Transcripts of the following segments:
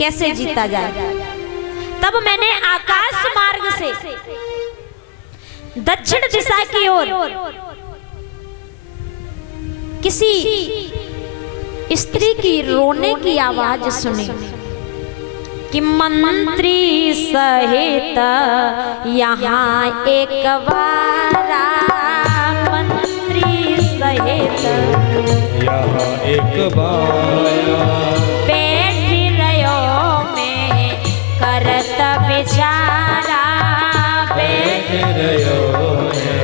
कैसे जीता जाए। तब मैंने आकाश मार्ग से दक्षिण दिशा की ओर किसी स्त्री की रोने की आवाज सुनी कि मंत्री सहित यहाँ एक बारा, मंत्री सहित यहाँ एक बारा बैठ रहो में करत बिचारा, बैठ रहो में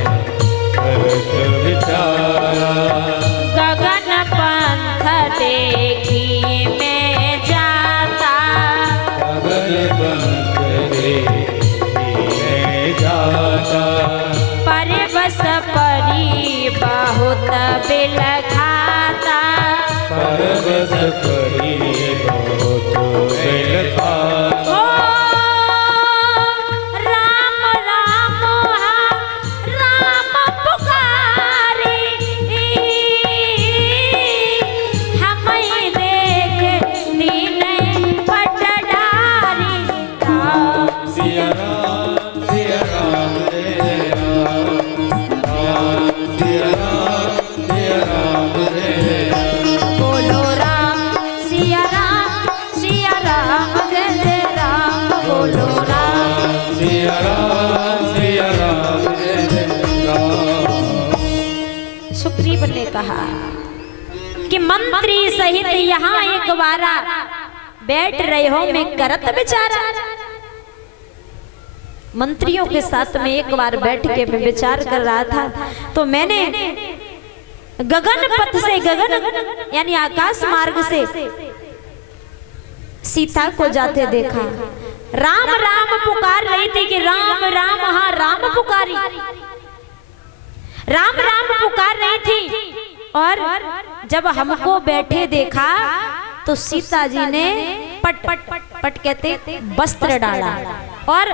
करत बिचारा। गगन पंथ देखी मैं जाता, गगन पंथ देखी जाता। परवश परी बहुत बिलखाता, परवश परी बहुत बिलखाता। ओ राम राम राम पुकारी, हमें देख दीन पट डारी। राम सिया राम रे राम। राम सिया राम रे राम। बोलो राम सिया राम जय राम, बोलो राम। सिया राम रे राम। सुग्रीव ने कहा कि मंत्री सहित यहाँ एक बारा बैठ रहे हो मैं करत बेचारा। मंत्रियों के साथ में एक बार बैठ के मैं विचार कर रहा था तो मैंने गगन पथ से, गगन यानी आकाश मार्ग से सीता को जाते देखा। राम राम पुकार रही थी कि राम राम, हाँ राम पुकारी, राम राम पुकार रही थी। और जब हमको बैठे देखा तो सीता जी ने पट पट पट पट कहते वस्त्र डाला, और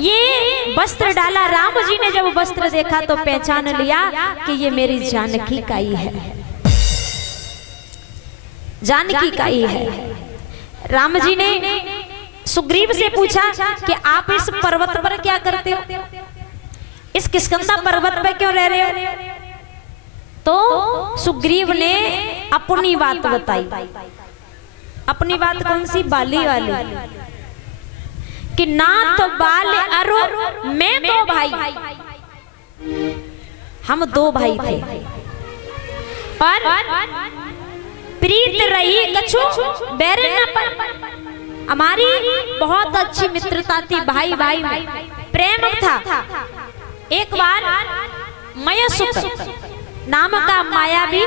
ये वस्त्र डाला। राम जी ने जब वस्त्र देखा तो पहचान लिया कि ये मेरी जानकी का ही है, जानकी का ही है। राम जी ने सुग्रीव से पूछा कि आप इस पर्वत पर क्या करते हो, इस किष्किंधा पर्वत पर क्यों रह रहे हो। तो सुग्रीव ने अपनी बात बताई। अपनी बात कौन सी, बाली वाली, कि नाथ बाल अरु मैं दो भाई, हम दो भाई थे, और प्रीत रही कछु बैर न पर, हमारी बहुत अच्छी मित्रता थी, भाई भाई में प्रेम था। एक बार मयसुक नाम का मायावी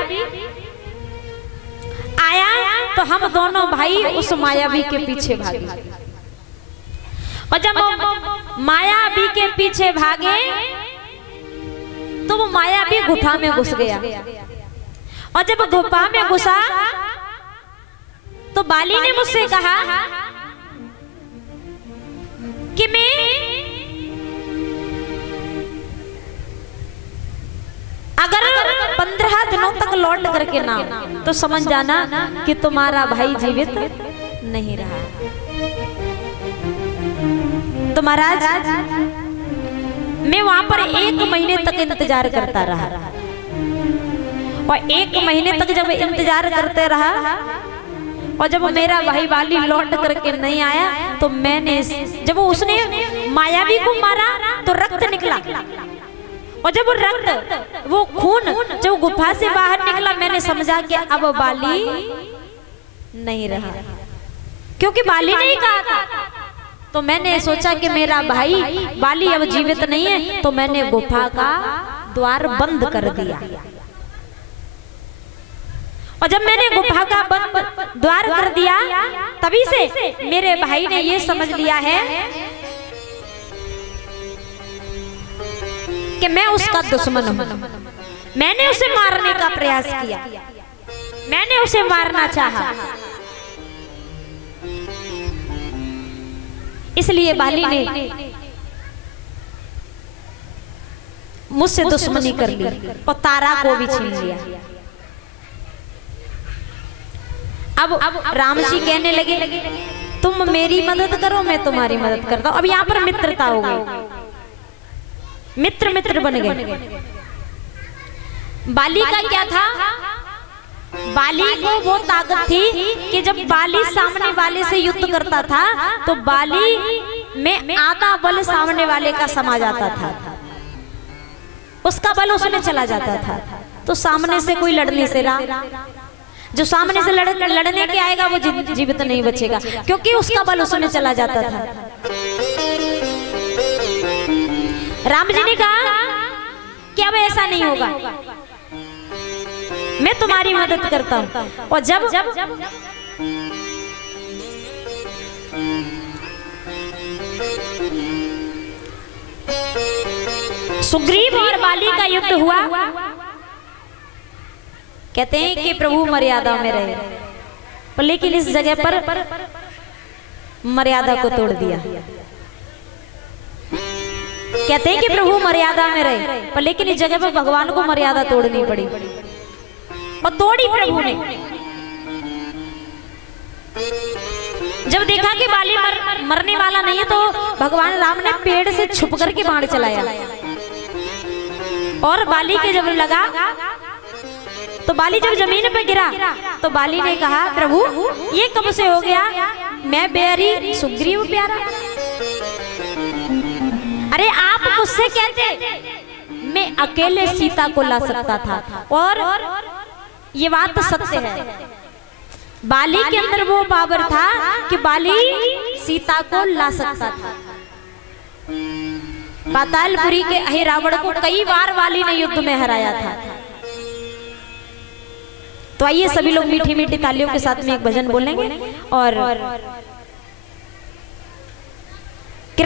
आया तो हम दोनों भाई उस मायावी के पीछे भागे, और जब मायावी के पीछे भागे तो वो मायावी गुफा में घुस गया, और जब गुफा में घुसा तो बाली ने मुझसे कहा कि मैं अगर 15 दिनों तक लौट करके ना तो समझ जाना कि तुम्हारा भाई जीवित नहीं रहा। तो महाराज मैं वहां पर 1 महीने तक इंतजार करता रहा, और 1 महीने तक जब इंतजार करते रहा और जब मेरा भाई बाली लौट करके नहीं आया तो मैंने, जब उसने मायावी को मारा तो रक्त निकला, और जब वो रक्त, वो खून जब गुफा से बाहर निकला मैंने समझा कि अब बाली नहीं रहा, क्योंकि बाली ने ही कहा था। तो मैंने सोचा कि मेरा भाई बाली अब जीवित नहीं है, तो मैंने गुफा का द्वार बंद कर दिया, और जब मैंने गुफा का बंद द्वार कर दिया तभी से मेरे भाई ने ये समझ लिया है कि मैं उसका दुश्मन हूं। मैंने उसे मारने का प्रयास किया, मैंने उसे मारना चाहा, इसलिए बाली ने मुझसे दुश्मनी कर ली और तारा को भी छीन लिया। अब राम जी कहने लगे, तुम मेरी मदद करो, मैं तुम्हारी मदद करता हूँ। अब यहाँ पर मित्रता हो गई, मित्र मित्र बन गए। बाली का क्या था, बाली को वो ताकत थी कि जब बाली सामने वाले से युद्ध करता था तो बाली में आधा बल सामने वाले का समा जाता था, उसका बल उसमें चला जाता था। तो सामने से कोई लड़ नहीं से रहा, जो सामने से लड़ने के आएगा वो जीवित नहीं बचेगा, क्योंकि उसका बल उसमें चला जाता था। राम जी ने कहा कि अब ऐसा नहीं होगा, मैं तुम्हारी मदद करता हूं। और जब सुग्रीव और बाली का युद्ध हुआ, कहते हैं कि प्रभु मर्यादा में रहे, पर लेकिन इस जगह पर मर्यादा को तोड़ दिया। कहते हैं कि प्रभु मर्यादा में रहे, पर लेकिन इस जगह पर भगवान को मर्यादा तोड़नी पड़ी, और तोड़ी प्रभु ने। जब देखा कि बाली मरने वाला नहीं है तो भगवान राम ने पेड़ से छुप करके बाण चलाया, और बाली के जब लगा तो बाली जब जमीन पे गिरा तो बाली ने कहा, प्रभु ये कब से हो गया, मैं बेअरी सुग्रीव प्यारा। अरे आप मुझसे कहते मैं अकेले सीता को ला सकता था, और ये बात तो सत्य है। बाली के अंदर वो पावर था कि बाली सीता को ला सकता था। पातालपुरी के अहिरावण को कई बार बाली ने युद्ध में हराया था। तो आइए सभी लोग मीठी मीठी तालियों के साथ में एक भजन बोलेंगे और